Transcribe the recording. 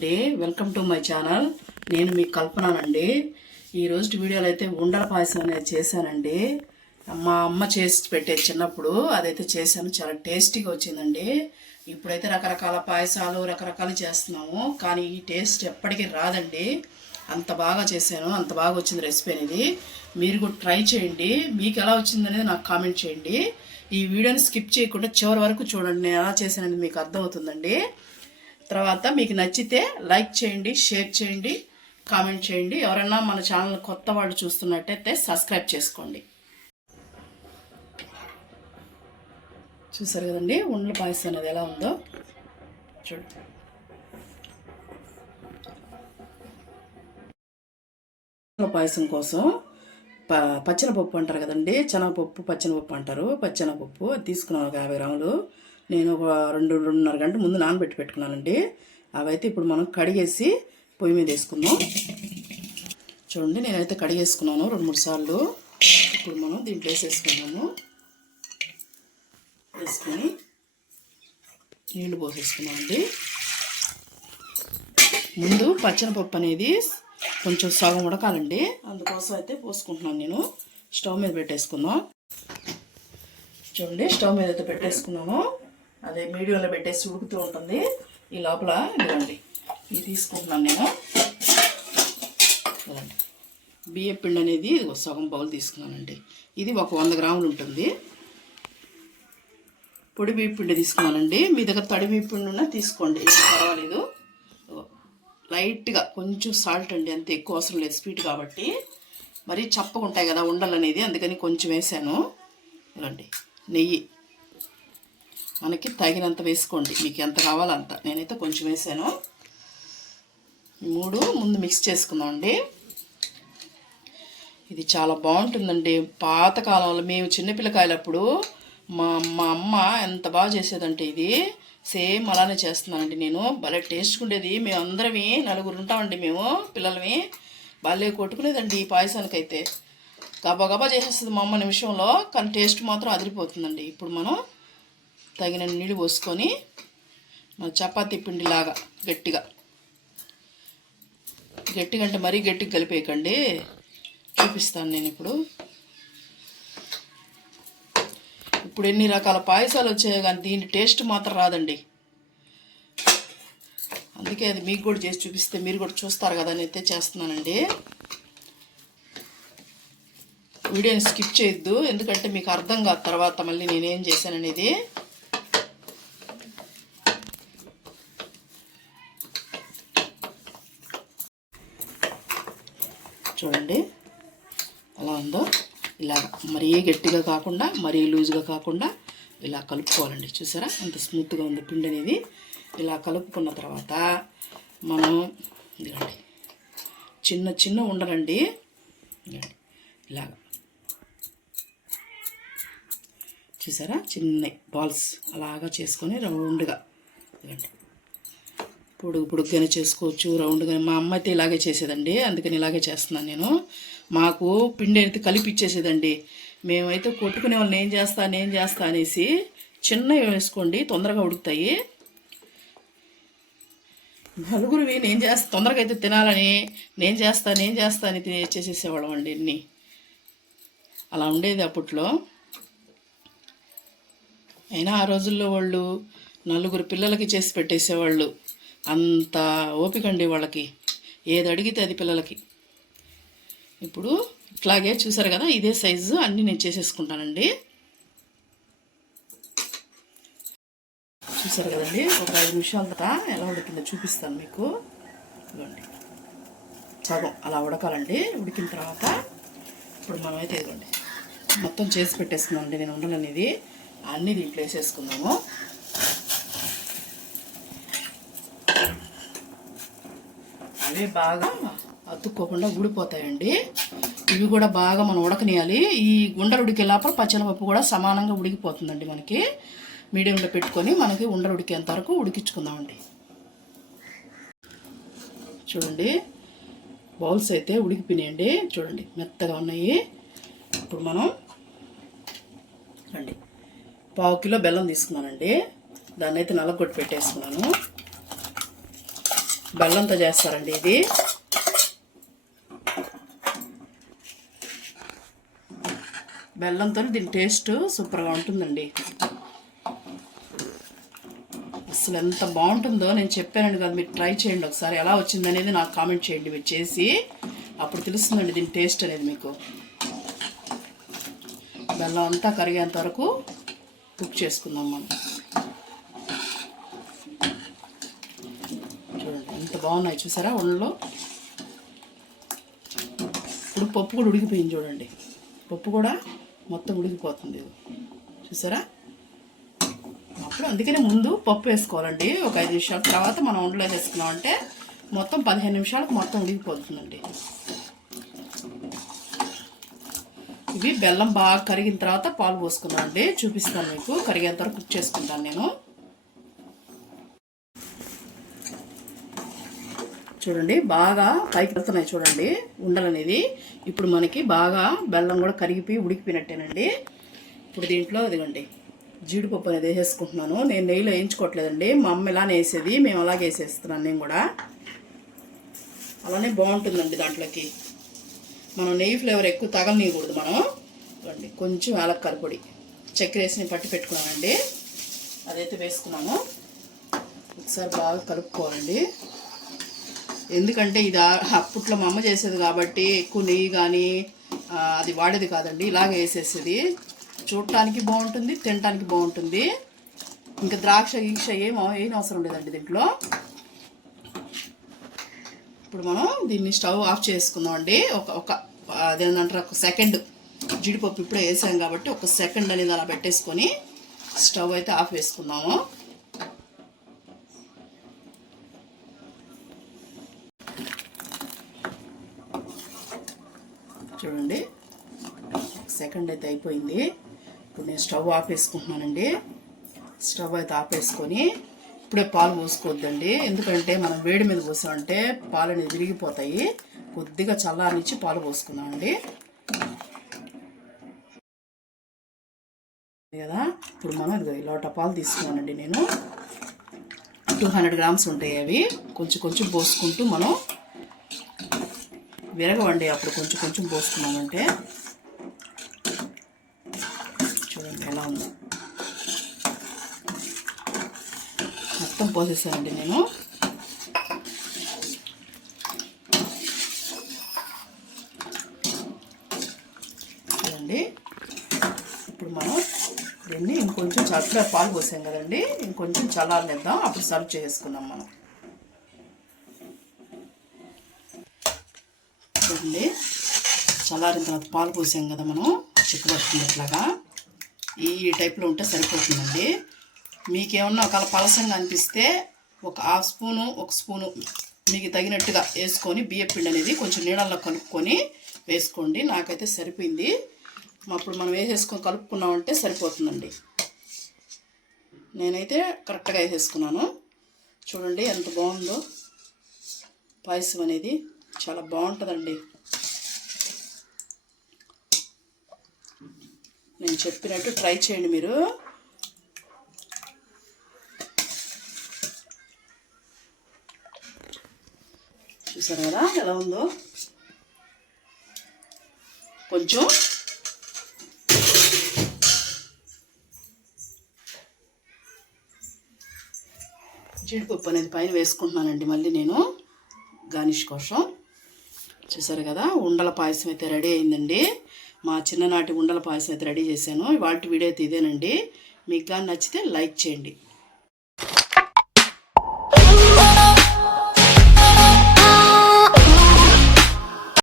అండి, welcome to my channel. నేను మీ కల్పనానండి. ఈరోజు వీడియోలో అయితే ఉండల పాయసం అనేది చేశానండి. మా అమ్మ చేసి పెట్టేది చిన్నప్పుడు, అదైతే చేశాను. చాలా టేస్టీగా వచ్చిందండి. ఇప్పుడైతే రకరకాల పాయసాలు రకరకాలు చేస్తున్నాము, కానీ ఈ టేస్ట్ ఎప్పటికీ రాదండి. అంత బాగా చేశాను, అంత బాగా వచ్చింది రెసిపీ అనేది. మీరు కూడా ట్రై చేయండి. మీకు ఎలా వచ్చిందనేది నాకు కామెంట్ చేయండి. ఈ వీడియోని స్కిప్ చేయకుండా చివరి వరకు చూడండి. నేను ఎలా చేశానని మీకు అర్థమవుతుందండి. తర్వాత మీకు నచ్చితే లైక్ చేయండి, షేర్ చేయండి, కామెంట్ చేయండి. ఎవరైనా మన ఛానల్ కొత్త వాళ్ళు చూస్తున్నట్టయితే సబ్స్క్రైబ్ చేసుకోండి. చూసారు కదండి ఉండల పాయసం అనేది ఎలా ఉందో చూడండి. ఉండల పాయసం కోసం పచ్చెనపప్పు అంటారు కదండి, శనగపప్పు పచ్చెనపప్పు అంటారు. పచ్చెనపప్పు అది తీసుకున్నాను, ఒక 50 గ్రాములు. నేను ఒక 2-2.5 గంటల ముందు నానబెట్టి పెట్టుకున్నానండి. అవైతే ఇప్పుడు మనం కడిగేసి పొయ్యి మీద వేసుకుందాం. చూడండి, నేనైతే కడిగేసుకున్నాను 2-3 సార్లు. ఇప్పుడు మనం దీంట్లో వేసేసుకున్నాము. వేసుకొని నీళ్లు పోసేసుకున్నామండి. ముందు పచ్చెనపప్పు అనేది కొంచెం సగం ఉడకాలండి, అందుకోసం అయితే పోసుకుంటున్నాను నేను. స్టవ్ మీద పెట్టేసుకుందాం. చూడండి, స్టవ్ మీద అయితే పెట్టేసుకున్నాను. అదే మీడియంలో పెట్టేసి ఉడుకుతూ ఉంటుంది. ఈ లోపల ఇదిగోండి, ఇది తీసుకుంటున్నాను నేను. బియ్యం పిండి అనేది ఇది సగం బౌల్ తీసుకున్నానండి. ఇది ఒక 100 గ్రాములు ఉంటుంది. పొడి బియ్యం పిండి తీసుకున్నానండి. మీ దగ్గర తడి బియ్యం పిండి ఉన్నా తీసుకోండి, పర్వాలేదు. లైట్గా కొంచెం సాల్ట్ అండి, అంతే, ఎక్కువ అవసరం లేదు, స్వీట్ కాబట్టి. మరీ చప్పగా ఉంటాయి కదా ఉండలు అనేది, అందుకని కొంచెం వేసాను. ఇలాంటి నెయ్యి మనకి తగినంత వేసుకోండి, మీకు ఎంత కావాలో అంత. నేనైతే కొంచెం వేసాను. 3 ముందు మిక్స్ చేసుకుందామండి. ఇది చాలా బాగుంటుందండి. పాతకాలంలో మేము చిన్నపిల్లకాయలప్పుడు మా అమ్మ ఎంత బాగా చేసేదంటే ఇది సేమ్ అలానే చేస్తున్నానండి నేను. భలే టేస్ట్ ఉండేది. మేము అందరమే 4 ఉంటామండి, మేము పిల్లలమే. భలే కొట్టుకునేదండి ఈ పాయసానికైతే. గబా గబా చేసేస్తుంది మా అమ్మ నిమిషంలో, కానీ టేస్ట్ మాత్రం అదిరిపోతుందండి. ఇప్పుడు మనం తగిన నీళ్ళు పోసుకొని మన చపాతీ పిండిలాగా గట్టిగా అంటే మరీ గట్టిగా కలిపేయకండి, చూపిస్తాను నేను ఇప్పుడు. ఇప్పుడు ఎన్ని రకాల పాయసాలు వచ్చాయో కానీ దీని టేస్ట్ మాత్రం రాదండి. అందుకే అది మీకు కూడా చేసి చూపిస్తే మీరు కూడా చూస్తారు కదా అని అయితే చేస్తున్నానండి. వీడియోని స్కిప్ చేయొద్దు, ఎందుకంటే మీకు అర్థం కాదు తర్వాత మళ్ళీ నేనేం చేశాననేది. చూడండి ఎలా ఉందో. ఇలా మరీ గట్టిగా కాకుండా మరీ లూజ్గా కాకుండా ఇలా కలుపుకోవాలండి. చూసారా అంత స్మూత్గా ఉంది పిండి అనేది. ఇలా కలుపుకున్న తర్వాత మనం ఇదిగండి చిన్న చిన్న ఉండలండి, ఇలాగ చూసారా, చిన్న బాల్స్ అలాగా చేసుకొని రౌండ్గా ఇదిగండి పొడుగ్గానే చేసుకోవచ్చు, రౌండ్గానే. మా అమ్మ అయితే ఇలాగే చేసేదండి, అందుకని ఇలాగే చేస్తున్నాను నేను. మాకు పిండి అయితే కలిపి ఇచ్చేసేదండి. మేమైతే కొట్టుకునే వాళ్ళని ఏం చేస్తా అనేసి చిన్నవి వేసుకోండి, తొందరగా ఉడుకుతాయి. నలుగురివి నేను చేస్తా తొందరగా అయితే తినాలని నేను చేస్తా అని చేసేసేవాళ్ళం అండి. అన్నీ అలా ఉండేది అప్పట్లో. అయినా ఆ రోజుల్లో వాళ్ళు 4 పిల్లలకి చేసి పెట్టేసేవాళ్ళు. అంత ఓపిక అండి వాళ్ళకి, ఏది అడిగితే అది పిల్లలకి. ఇప్పుడు ఇట్లాగే చూసారు కదా, ఇదే సైజు అన్నీ నేను చేసేసుకుంటానండి. చూసారు కదండి, ఒక 5 నిమిషాల తర్వాత ఎలా ఉడికిందో చూపిస్తాను మీకు. ఇదిగోండి సగం అలా ఉడకాలండి. ఉడికిన తర్వాత ఇప్పుడు మనమైతే ఇదిగోండి మొత్తం చేసి పెట్టేసుకున్నామండి. నేను ఉండలనేది అన్నీ దీంట్లో వేసేసుకున్నాము. అవి బాగా అతుక్కోకుండా ఊడిపోతాయండి. ఇవి కూడా బాగా మనం ఉడకనియాలి. ఈ ఉండలు ఉడికే లోపల పచ్చెనపప్పు కూడా సమానంగా ఉడికిపోతుందండి. మనకి మీడియంలో పెట్టుకొని మనకి ఉండలు ఉడికేంత వరకు ఉడికించుకుందామండి. చూడండి బౌల్స్ అయితే ఉడికిపోయినాయండి, చూడండి మెత్తగా ఉన్నాయి. ఇప్పుడు మనం రండి 1/2 కిలో బెల్లం తీసుకున్నానండి. దాన్ని అయితే నలగొట్టి పెట్టేసుకున్నాను. బెల్లంతో చేస్తారండి ఇది. బెల్లంతో దీని టేస్ట్ సూపర్గా ఉంటుందండి. అసలు ఎంత బాగుంటుందో నేను చెప్పానండి కదా, మీరు ట్రై చేయండి ఒకసారి. ఎలా వచ్చిందనేది నాకు కామెంట్ చేయండి మీరు చేసి, అప్పుడు తెలుస్తుందండి దీని టేస్ట్ అనేది మీకు. బెల్లం అంతా కరిగేంత వరకు కుక్ చేసుకుందాం మనం. చూడండి ఎంత బాగున్నాయి చూసారా ఉండలు. ఇప్పుడు పప్పు కూడా ఉడికిపోయింది చూడండి, పప్పు కూడా మొత్తం ఉడికిపోతుంది చూసారా. అప్పుడు అందుకనే ముందు పప్పు వేసుకోవాలండి ఒక 5 నిమిషాల తర్వాత మనం ఉండలో వేసుకున్నామంటే మొత్తం 15 నిమిషాలకు మొత్తం ఉడికిపోతుందండి. ఇవి బెల్లం బాగా కరిగిన తర్వాత పాలు పోసుకున్నామండి, చూపిస్తాను మీకు. కరిగేంత వరకు కుక్ చేసుకుంటాను నేను. చూడండి బాగా పైకి వెళ్తున్నాయి చూడండి ఉండలు అనేది. ఇప్పుడు మనకి బాగా బెల్లం కూడా కరిగిపోయి ఉడికిపోయినట్టేనండి. ఇప్పుడు దీంట్లో ఇదిగోండి జీడిపప్పు అనేది వేసేసుకుంటున్నాను. నేను నెయ్యిలో వేయించుకోవట్లేదండి, మా అమ్మ ఇలానే వేసేది, మేము అలాగే వేసేస్తున్నాను నేను కూడా. అలానే బాగుంటుందండి. దాంట్లోకి మనం నెయ్యి ఫ్లేవర్ ఎక్కువ తగలనీయకూడదు మనం. కొంచెం యాలక్కాయ పొడి, చక్కెర వేసి నేను పట్టి పెట్టుకున్నానండి, అదైతే వేసుకున్నాను. ఒకసారి బాగా కలుపుకోవాలండి. ఎందుకంటే ఇది అప్పట్లో మా అమ్మ చేసేది కాబట్టి ఎక్కువ నెయ్యి కానీ అది వాడేది కాదండి, ఇలాగే వేసేసేది. చూడటానికి బాగుంటుంది, తినటానికి బాగుంటుంది. ఇంకా ద్రాక్ష గీక్ష ఏం అవసరం లేదండి దీంట్లో. ఇప్పుడు మనం దీన్ని స్టవ్ ఆఫ్ చేసుకుందామండి. అదేంటంటారు ఒక సెకండ్, జీడిపప్పు ఇప్పుడే వేసాం కాబట్టి ఒక సెకండ్ అనేది అలా పెట్టేసుకొని స్టవ్ అయితే ఆఫ్ వేసుకుందాము. చూడండి సెకండ్ అయితే అయిపోయింది. ఇప్పుడు నేను స్టవ్ ఆపేసుకుంటున్నానండి. స్టవ్ అయితే ఆపేసుకొని ఇప్పుడే పాలు పోసుకోవద్దండి, ఎందుకంటే మనం వేడి మీద పోసామంటే పాలు అనేది విరిగిపోతాయి. కొద్దిగా చల్లారనిచ్చి పాలు పోసుకున్నామండి కదా. ఇప్పుడు మనం ఇదిగో లోట పాలు తీసుకున్నానండి నేను. 200 గ్రామ్స్ ఉంటాయి అవి. కొంచెం కొంచెం పోసుకుంటూ మనం విరగవండి, అప్పుడు కొంచెం కొంచెం పోసుకున్నామంటే. చూడండి ఎలా ఉందో, మొత్తం పోసేసానండి నేను. చూడండి ఇప్పుడు మనం దీన్ని ఇంకొంచెం చల్లగా పాలు పోసాం కదండి, ఇంకొంచెం చల్లారనిద్దాం, అప్పుడు సర్వ్ చేసుకుందాం మనం. చూడండి చల్లారిన తర్వాత పాలు పోసాం కదా మనం, చిక్కబడుతుంది ఇట్లాగా. ఈ టైప్లో ఉంటే సరిపోతుందండి. మీకేమన్నా ఒకవేళ పలసంగా అనిపిస్తే ఒక హాఫ్ స్పూను, ఒక స్పూను మీకు తగినట్టుగా వేసుకొని బియ్యం పిండి అనేది కొంచెం నీళ్ళల్లో కలుపుకొని వేసుకోండి. నాకైతే సరిపోయింది. అప్పుడు మనం వేసేసుకొని కలుపుకున్నామంటే సరిపోతుందండి. నేనైతే కరెక్ట్గా వేసేసుకున్నాను. చూడండి ఎంత బాగుందో పాయసం అనేది, చాలా బాగుంటుందండి. నేను చెప్పినట్టు ట్రై చేయండి మీరు. చూసారు కదా ఎలా ఉందో. కొంచెం జీడిపప్పు అనేది పైన వేసుకుంటున్నానండి మళ్ళీ నేను గార్నిష్ కోసం. చూసారు కదా ఉండల పాయసం అయితే రెడీ అయిందండి. మా చిన్ననాటి ఉండల పాయసం అయితే రెడీ చేశాను. ఇవాళ వీడియో అయితే ఇదేనండి. మీకు కానీ నచ్చితే లైక్ చేయండి.